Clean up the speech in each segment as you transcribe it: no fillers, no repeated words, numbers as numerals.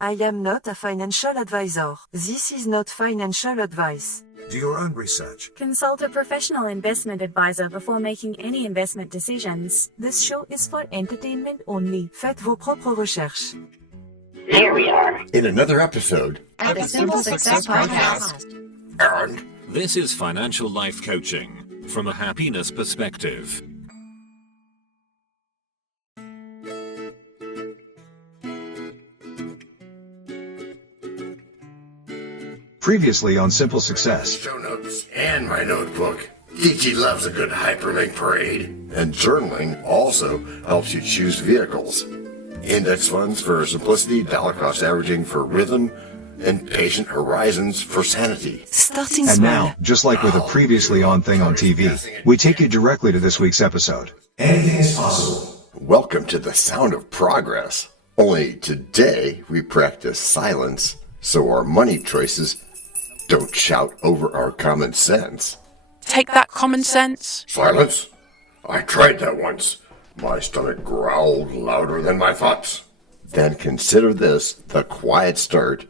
I am not a financial advisor. This is not financial advice. Do your own research. Consult a professional investment advisor before making any investment decisions. This show is for entertainment only. Faites vos propres recherches. Here we are in another episode of the Simple Success Podcast. And this is financial life coaching from a happiness perspective. Previously on Simple Success. Show notes and my notebook. Geechee loves a good hyperlink parade. And journaling also helps you choose vehicles. Index funds for simplicity, dollar cost averaging for rhythm, and patient horizons for sanity. Starting and small. Now, just like with a previously on thing on TV, we take you directly to this week's episode. Anything is possible. Welcome to the sound of progress. Only today we practice silence so our money choices don't shout over our common sense. Take that, common sense. Silence? I tried that once. My stomach growled louder than my thoughts. Then consider this the quiet start,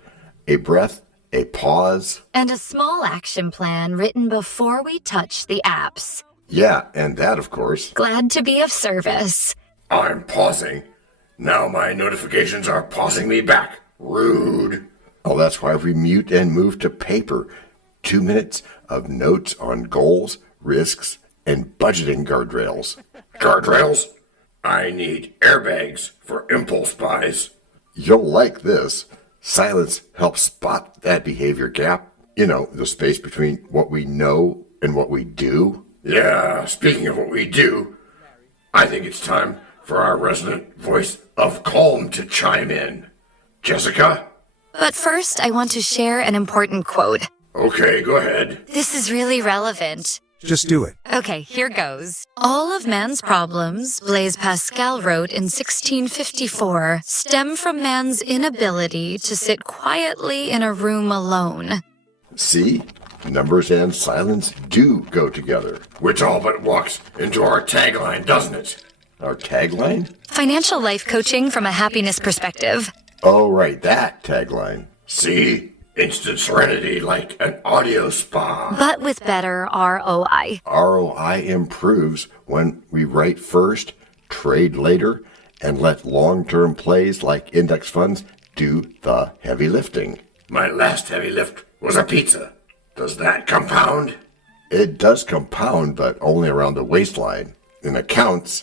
a breath, a pause. And a small action plan written before we touch the apps. Yeah, and that, of course. Glad to be of service. I'm pausing. Now my notifications are pausing me back. Rude. Oh, that's why we mute and move to paper. 2 minutes of notes on goals, risks, and budgeting guardrails. Guardrails? I need airbags for impulse buys. You'll like this. Silence helps spot that behavior gap. You know, the space between what we know and what we do. Yeah, speaking of what we do, I think it's time for our resident voice of calm to chime in. Jessica? But first, I want to share an important quote. Okay, go ahead. This is really relevant. Just do it. Okay, here goes. All of man's problems, Blaise Pascal wrote in 1654, stem from man's inability to sit quietly in a room alone. See? Numbers and silence do go together. Which all but walks into our tagline, doesn't it? Our tagline? Financial life coaching from a happiness perspective. Oh, right, that tagline. See? Instant serenity like an audio spa. But with better ROI. ROI improves when we write first, trade later, and let long-term plays like index funds do the heavy lifting. My last heavy lift was a pizza. Does that compound? It does compound, but only around the waistline. In accounts,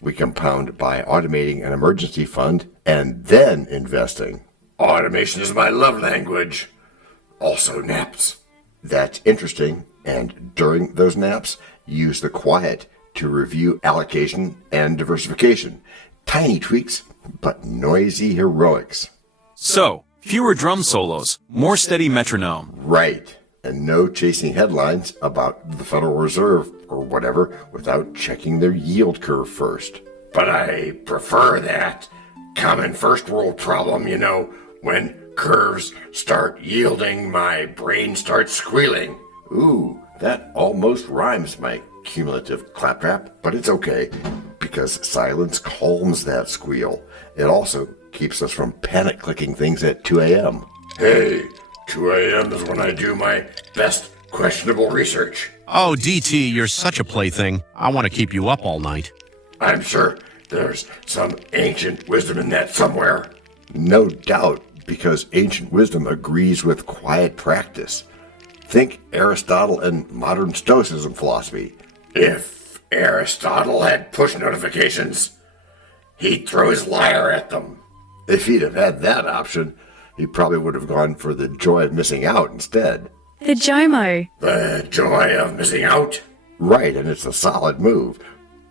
we compound by automating an emergency fund and then investing. Automation is my love language. Also naps. That's interesting, and during those naps, use the quiet to review allocation and diversification. Tiny tweaks, but noisy heroics. So, fewer drum solos, more steady metronome. Right, and no chasing headlines about the Federal Reserve or whatever without checking their yield curve first. But I prefer that common first world problem, you know, when curves start yielding, my brain starts squealing. Ooh, that almost rhymes, my cumulative claptrap, but it's okay, because silence calms that squeal. It also keeps us from panic-clicking things at 2 a.m. Hey, 2 a.m. is when I do my best questionable research. Oh, DT, you're such a plaything. I want to keep you up all night. I'm sure there's some ancient wisdom in that somewhere. No doubt, because ancient wisdom agrees with quiet practice. Think Aristotle and modern Stoicism philosophy. If Aristotle had push notifications, he'd throw his lyre at them. If he'd have had that option, he probably would have gone for the joy of missing out instead. The JOMO. The joy of missing out? Right, and it's a solid move.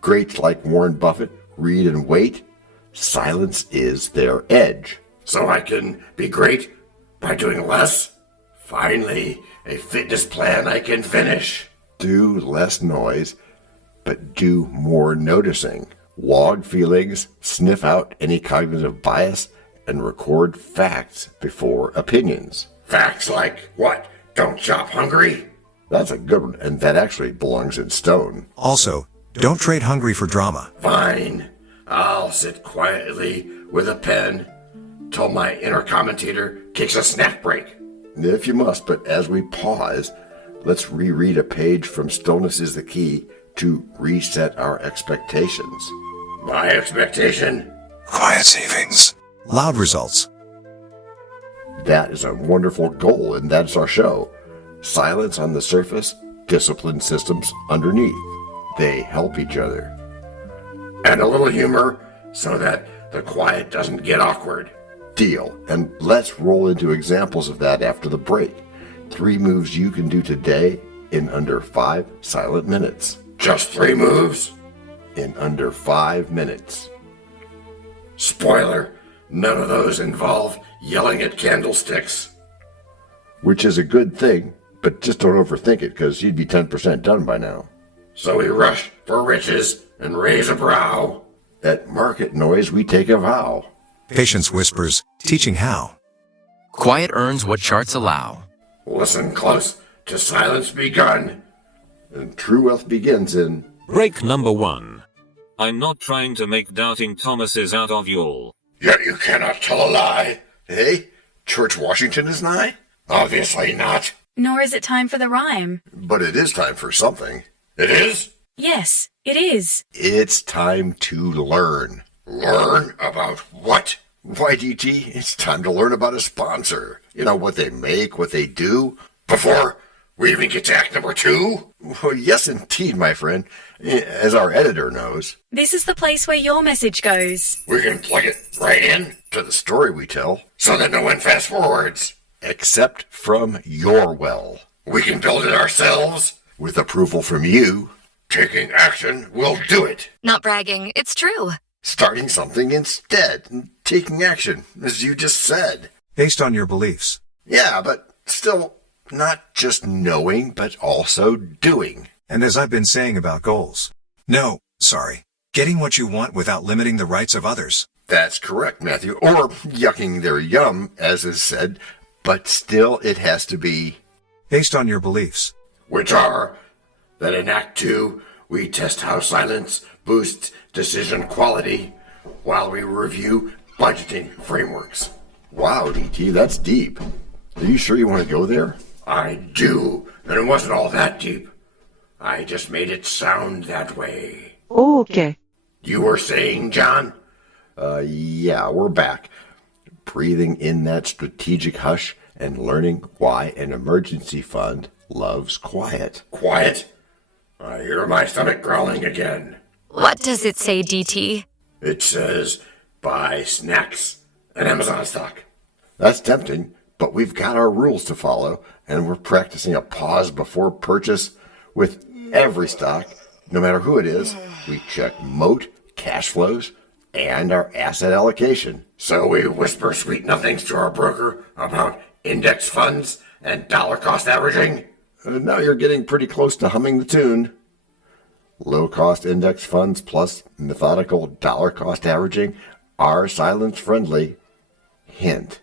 Greats like Warren Buffett read and wait. Silence is their edge. So I can be great by doing less? Finally, a fitness plan I can finish. Do less noise, but do more noticing. Log feelings, sniff out any cognitive bias, and record facts before opinions. Facts like what? Don't shop hungry? That's a good one, and that actually belongs in stone. Also, don't trade hungry for drama. Fine. I'll sit quietly with a pen till my inner commentator takes a snack break. If you must, but as we pause, let's reread a page from Stillness Is The Key to reset our expectations. My expectation? Quiet savings. Loud results. That is a wonderful goal, and that's our show. Silence on the surface, disciplined systems underneath. They help each other. And a little humor so that the quiet doesn't get awkward. Deal. And let's roll into examples of that after the break. 3 moves you can do today in under 5 silent minutes. Just 3 moves? In under 5 minutes. Spoiler, none of those involve yelling at candlesticks. Which is a good thing, but just don't overthink it, because you'd be 10% done by now. So we rush for riches and raise a brow. At market noise we take a vow. Patience whispers, teaching how. Quiet earns what charts allow. Listen close to silence begun. And true wealth begins in... Break number 1. I'm not trying to make doubting Thomases out of y'all. Yet you cannot tell a lie. Hey, Church Washington is nigh? Obviously not. Nor is it time for the rhyme. But it is time for something. It is? Yes, it is. It's time to learn. Learn about what? Why, DT, it's time to learn about a sponsor. You know, what they make, what they do. Before we even get to act number 2? Well, yes, indeed, my friend. As our editor knows. This is the place where your message goes. We can plug it right in to the story we tell, so that no one fast forwards. Except from your well. We can build it ourselves, with approval from you. Taking action will do it. Not bragging, it's true. Starting something instead, and taking action, as you just said. Based on your beliefs. Yeah, but still not just knowing, but also doing. And as I've been saying about goals. No, sorry. Getting what you want without limiting the rights of others. That's correct, Matthew. Or yucking their yum, as is said. But still, it has to be... Based on your beliefs. Which are that in Act 2, we test how silence boosts decision quality while we review budgeting frameworks. Wow, DT, that's deep. Are you sure you want to go there? I do, and it wasn't all that deep. I just made it sound that way. Okay. You were saying, John? Yeah, we're back. Breathing in that strategic hush and learning why an emergency fund loves quiet. Quiet? I hear my stomach growling again. What does it say, DT? It says, buy snacks and Amazon stock. That's tempting, but we've got our rules to follow, and we're practicing a pause before purchase with every stock, no matter who it is. We check moat, cash flows, and our asset allocation. So we whisper sweet nothings to our broker about index funds and dollar cost averaging. Now you're getting pretty close to humming the tune. Low cost index funds plus methodical dollar cost averaging are silence friendly. Hint,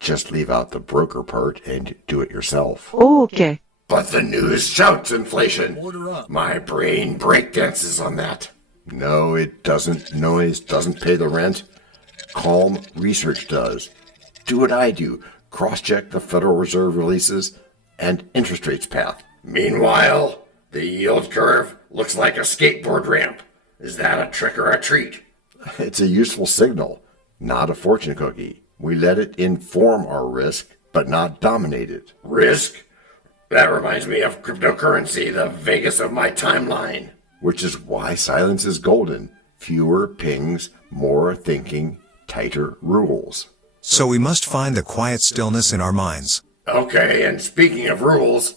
just leave out the broker part and do it yourself. Okay. But the news shouts inflation. Order up. My brain breakdances on that. No, it doesn't. Noise doesn't pay the rent. Calm research does. Do what I do. Cross-check the Federal Reserve releases and interest rates path. Meanwhile, the yield curve looks like a skateboard ramp. Is that a trick or a treat? It's a useful signal, not a fortune cookie. We let it inform our risk, but not dominate it. Risk? That reminds me of cryptocurrency, the Vegas of my timeline. Which is why silence is golden. Fewer pings, more thinking, tighter rules. So we must find the quiet stillness in our minds. Okay, and speaking of rules,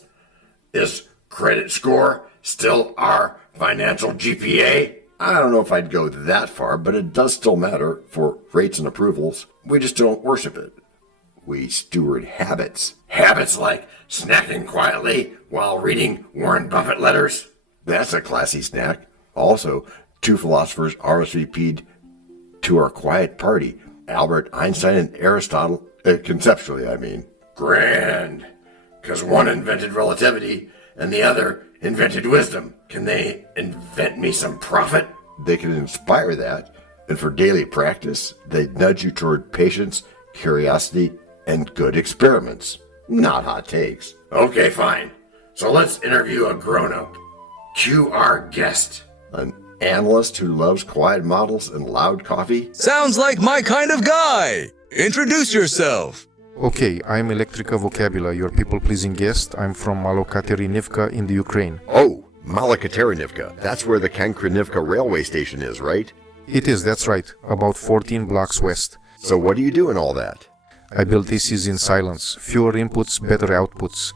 is credit score still our financial GPA? I don't know if I'd go that far, but it does still matter for rates and approvals. We just don't worship it. We steward habits. Habits like snacking quietly while reading Warren Buffett letters. That's a classy snack. Also, 2 philosophers RSVP'd to our quiet party. Albert Einstein and Aristotle, conceptually, I mean. Grand. Because one invented relativity and the other invented wisdom. Can they invent me some profit? They can inspire that. And for daily practice, they nudge you toward patience, curiosity, and good experiments. Not hot takes. Okay, fine. So let's interview a grown-up. Cue our guest. An analyst who loves quiet models and loud coffee? Sounds like my kind of guy. Introduce yourself. Okay, I'm Electrica Vocabula, your people-pleasing guest. I'm from Malokaterinivka in the Ukraine. Oh, Malokaterinivka. That's where the Kankrinivka railway station is, right? It is, that's right. About 14 blocks west. So what do you do in all that? I build ACs in silence. Fewer inputs, better outputs.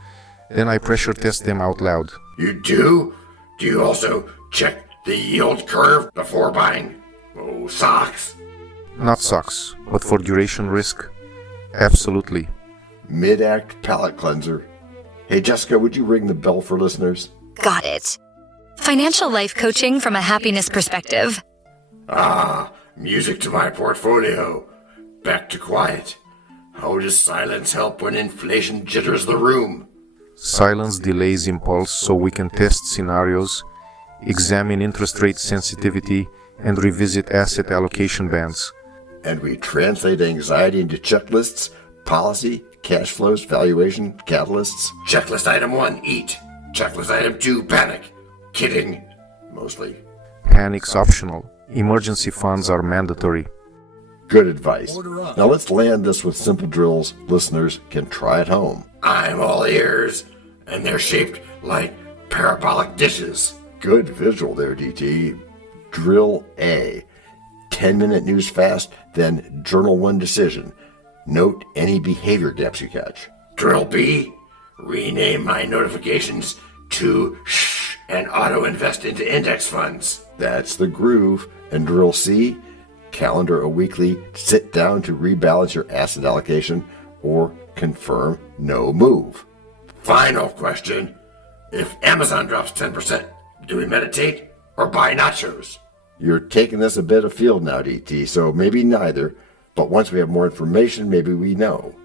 Then I pressure test them out loud. You do? Do you also check the yield curve before buying? Oh, socks. Not socks, but for duration risk. Absolutely. Mid-act palate cleanser. Hey, Jessica, would you ring the bell for listeners? Got it. Financial life coaching from a happiness perspective. Ah, music to my portfolio. Back to quiet. How does silence help when inflation jitters the room? Silence delays impulse so we can test scenarios, examine interest rate sensitivity, and revisit asset allocation bands. And we translate anxiety into checklists, policy, cash flows, valuation, catalysts. Checklist item 1, eat. Checklist item 2, panic. Kidding. Mostly. Panic's optional. Emergency funds are mandatory. Good advice. Now let's land this with simple drills listeners can try at home. I'm all ears, and they're shaped like parabolic dishes. Good visual there, DT. Drill A. 10-minute news fast, then journal one decision. Note any behavior gaps you catch. Drill B. Rename my notifications to shh and auto-invest into index funds. That's the groove. And drill C. Calendar a weekly sit down to rebalance your asset allocation or confirm no move. Final question. If Amazon drops 10%, do we meditate or buy nachos? You're taking this a bit afield now, DT, so maybe neither, but once we have more information, maybe we know.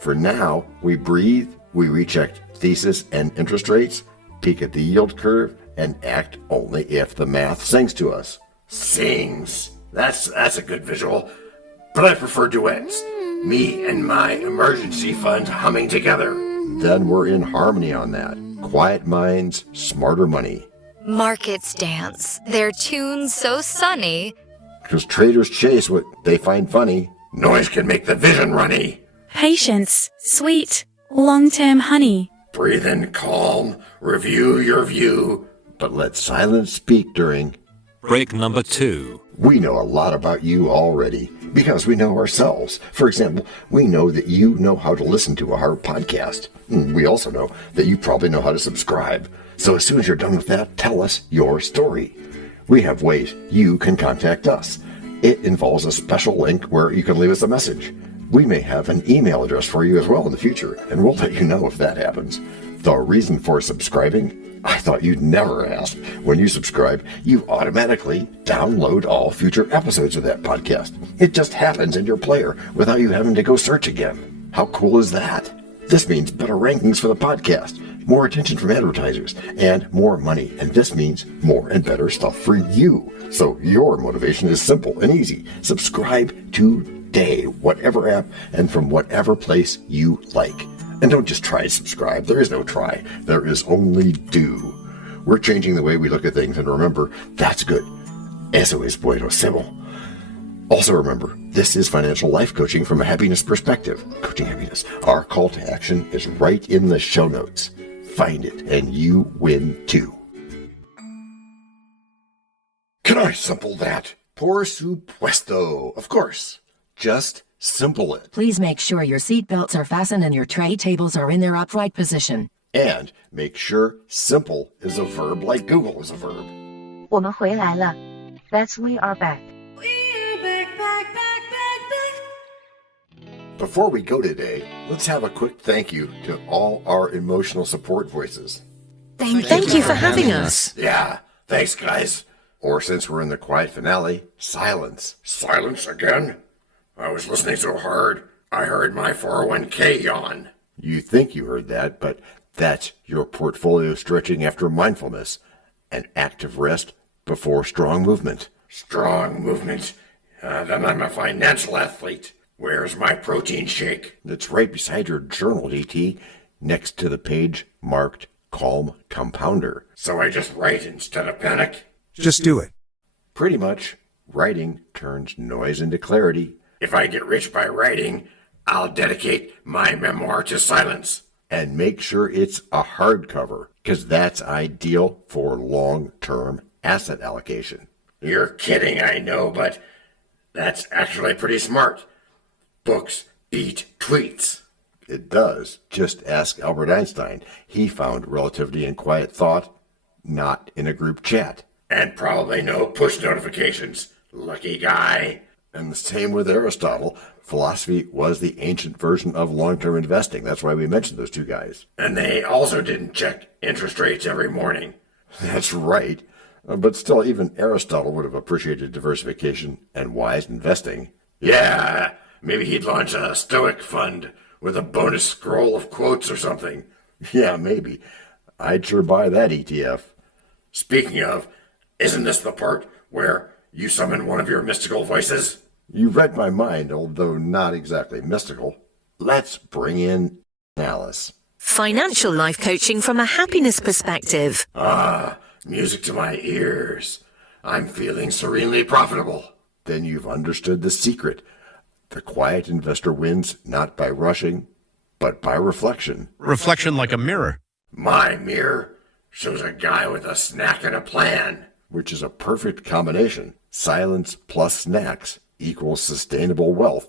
For now, we breathe, we recheck thesis and interest rates, peek at the yield curve, and act only if the math sings to us. Sings. That's a good visual, but I prefer duets. Me and my emergency fund humming together. Then we're in harmony on that. Quiet minds, smarter money. Markets dance, their tunes so sunny. Because traders chase what they find funny. Noise can make the vision runny. Patience, sweet, long-term honey. Breathe in calm, review your view, but let silence speak during break number 2. We know a lot about you already because we know ourselves. For example, we know that you know how to listen to our podcast. We also know that you probably know how to subscribe. So as soon as you're done with that, tell us your story. We have ways you can contact us. It involves a special link where you can leave us a message. We may have an email address for you as well in the future, and we'll let you know if that happens. The reason for subscribing? I thought you'd never ask. When you subscribe, you automatically download all future episodes of that podcast. It just happens in your player without you having to go search again. How cool is that? This means better rankings for the podcast, more attention from advertisers, and more money. And this means more and better stuff for you. So your motivation is simple and easy. Subscribe today, whatever app and from whatever place you like. And don't just try to subscribe. There is no try. There is only do. We're changing the way we look at things, and remember, that's good. Eso es bueno semo. Also remember, this is financial life coaching from a happiness perspective. Coaching happiness. Our call to action is right in the show notes. Find it, and you win too. Can I simple that? Por supuesto. Of course. Just simple it. Please make sure your seat belts are fastened and your tray tables are in their upright position. And make sure simple is a verb like Google is a verb. 我们回来了. That's we are back. Before we go today, let's have a quick thank you to all our emotional support voices. Thank you for having us. Yeah, thanks guys. Or since we're in the quiet finale, silence. Silence again? I was listening so hard, I heard my 401k yawn. You think you heard that, but that's your portfolio stretching after mindfulness, an active rest before strong movement. Strong movement Then I'm a financial athlete. Where's my protein shake? It's right beside your journal, DT, next to the page marked Calm Compounder. So I just write instead of panic? Just do it. Pretty much. Writing turns noise into clarity. If I get rich by writing, I'll dedicate my memoir to silence. And make sure it's a hardcover, because that's ideal for long-term asset allocation. You're kidding, I know, but that's actually pretty smart. Books beat tweets. It does. Just ask Albert Einstein. He found relativity in quiet thought, not in a group chat. And probably no push notifications. Lucky guy. And the same with Aristotle. Philosophy was the ancient version of long-term investing. That's why we mentioned those two guys. And they also didn't check interest rates every morning. That's right. But still, even Aristotle would have appreciated diversification and wise investing. Yeah, maybe he'd launch a Stoic fund with a bonus scroll of quotes or something. Yeah, maybe. I'd sure buy that ETF. Speaking of, isn't this the part where you summon one of your mystical voices? You read my mind, although not exactly mystical. Let's bring in Alice. Financial life coaching from a happiness perspective. Ah, music to my ears. I'm feeling serenely profitable. Then you've understood the secret. The quiet investor wins not by rushing, but by reflection. Reflection like a mirror. My mirror shows a guy with a snack and a plan, which is a perfect combination. Silence plus snacks equals sustainable wealth.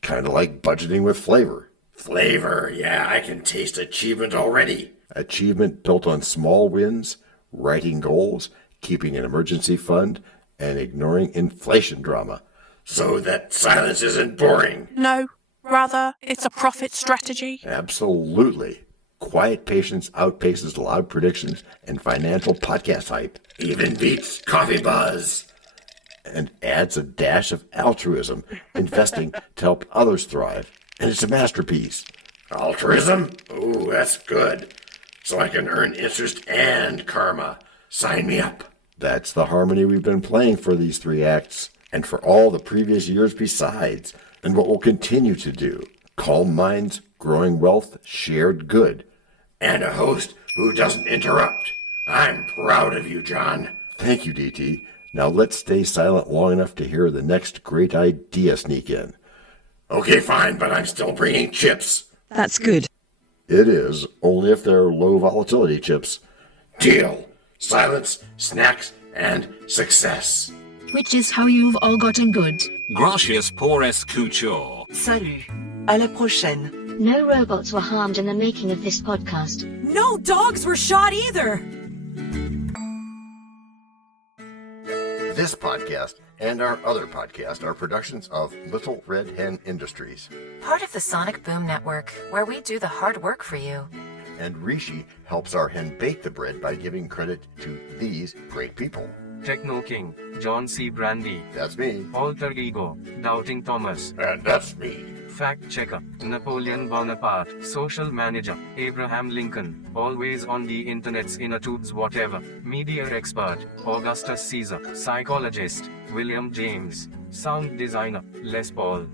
Kind of like budgeting with flavor. Flavor, yeah, I can taste achievement already. Achievement built on small wins, writing goals, keeping an emergency fund, and ignoring inflation drama. So that silence isn't boring. No, rather, it's a profit strategy. Absolutely. Quiet patience outpaces loud predictions and financial podcast hype. Even beats coffee buzz. And adds a dash of altruism, investing to help others thrive. And it's a masterpiece. Altruism? Ooh, that's good. So I can earn interest and karma. Sign me up. That's the harmony we've been playing for these 3 acts, and for all the previous years besides, and what we'll continue to do. Calm minds, growing wealth, shared good. And a host who doesn't interrupt. I'm proud of you, John. Thank you, DT. Now let's stay silent long enough to hear the next great idea sneak in. Okay, fine, but I'm still bringing chips. That's good. It is, only if they're low volatility chips. Deal. Silence, snacks, and success. Which is how you've all gotten good. Gracias por escuchar. Salut. À la prochaine. No robots were harmed in the making of this podcast. No dogs were shot either. This podcast and our other podcast are productions of Little Red Hen Industries. Part of the Sonic Boom Network, where we do the hard work for you. And Rishi helps our hen bake the bread by giving credit to these great people. Techno King, John Brandy. That's me. Alter Ego, Doubting Thomas. And that's me. Fact Checker, Napoleon Bonaparte. Social Manager, Abraham Lincoln. Always on the internet's inner tubes whatever. Media Expert, Augustus Caesar. Psychologist, William James. Sound Designer, Les Paul.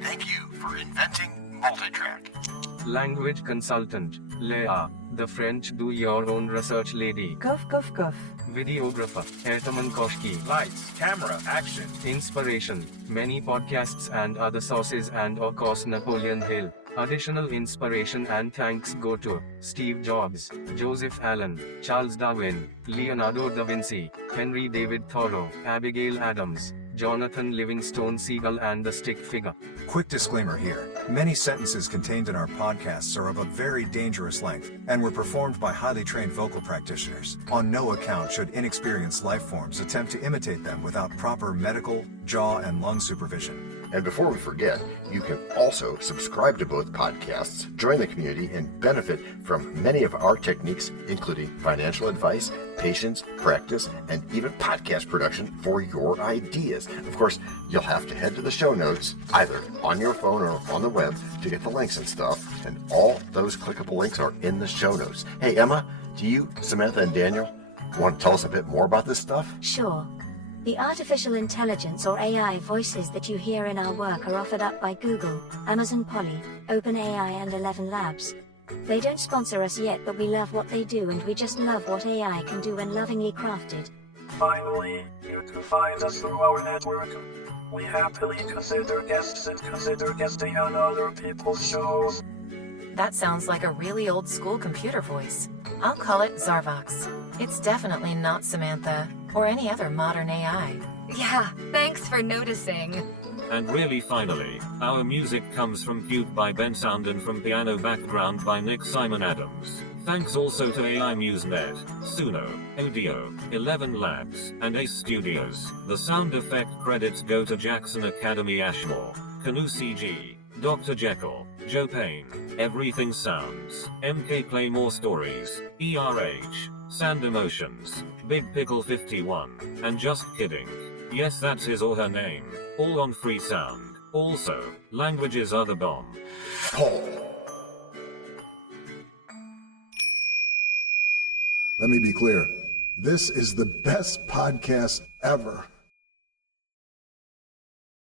Thank you for inventing multitrack. Language Consultant, Leah, the French do-your-own research lady. Cough, cough, cough. Videographer, Ertaman Koshki. Lights, camera, action. Inspiration, many podcasts and other sources, and of course Napoleon Hill. Additional inspiration and thanks go to Steve Jobs, Joseph Allen, Charles Darwin, Leonardo da Vinci, Henry David Thoreau, Abigail Adams, Jonathan Livingstone Seagull, and the Stick Figure. Quick disclaimer here. Many sentences contained in our podcasts are of a very dangerous length and were performed by highly trained vocal practitioners. On no account should inexperienced life forms attempt to imitate them without proper medical, jaw, and lung supervision. And before we forget, you can also subscribe to both podcasts, join the community, and benefit from many of our techniques, including financial advice, patience, practice, and even podcast production for your ideas. Of course, you'll have to head to the show notes, either on your phone or on the web, to get the links and stuff. And all those clickable links are in the show notes. Hey, Emma, do you, Samantha, and Daniel want to tell us a bit more about this stuff? Sure. The artificial intelligence or AI voices that you hear in our work are offered up by Google, Amazon Polly, OpenAI and ElevenLabs. They don't sponsor us yet, but we love what they do and we just love what AI can do when lovingly crafted. Finally, you can find us through our network. We happily consider guests and consider guesting on other people's shows. That sounds like a really old school computer voice. I'll call it Zarvox. It's definitely not Samantha, or any other modern AI. Yeah, thanks for noticing. And really finally, our music comes from Cute by Ben Sound and from Piano Background by Nick Simon Adams. Thanks also to AI MuseNet, Suno, Audio, ElevenLabs, and Ace Studios. The sound effect credits go to Jackson Academy Ashmore, Canoe CG, Dr. Jekyll, Joe Payne, Everything Sounds, MK Claymore Stories, ERH, Sand Emotions, Big Pickle 51, and Just Kidding. Yes, that's his or her name, all on free sound. Also, languages are the bomb. Let me be clear. This is the best podcast ever.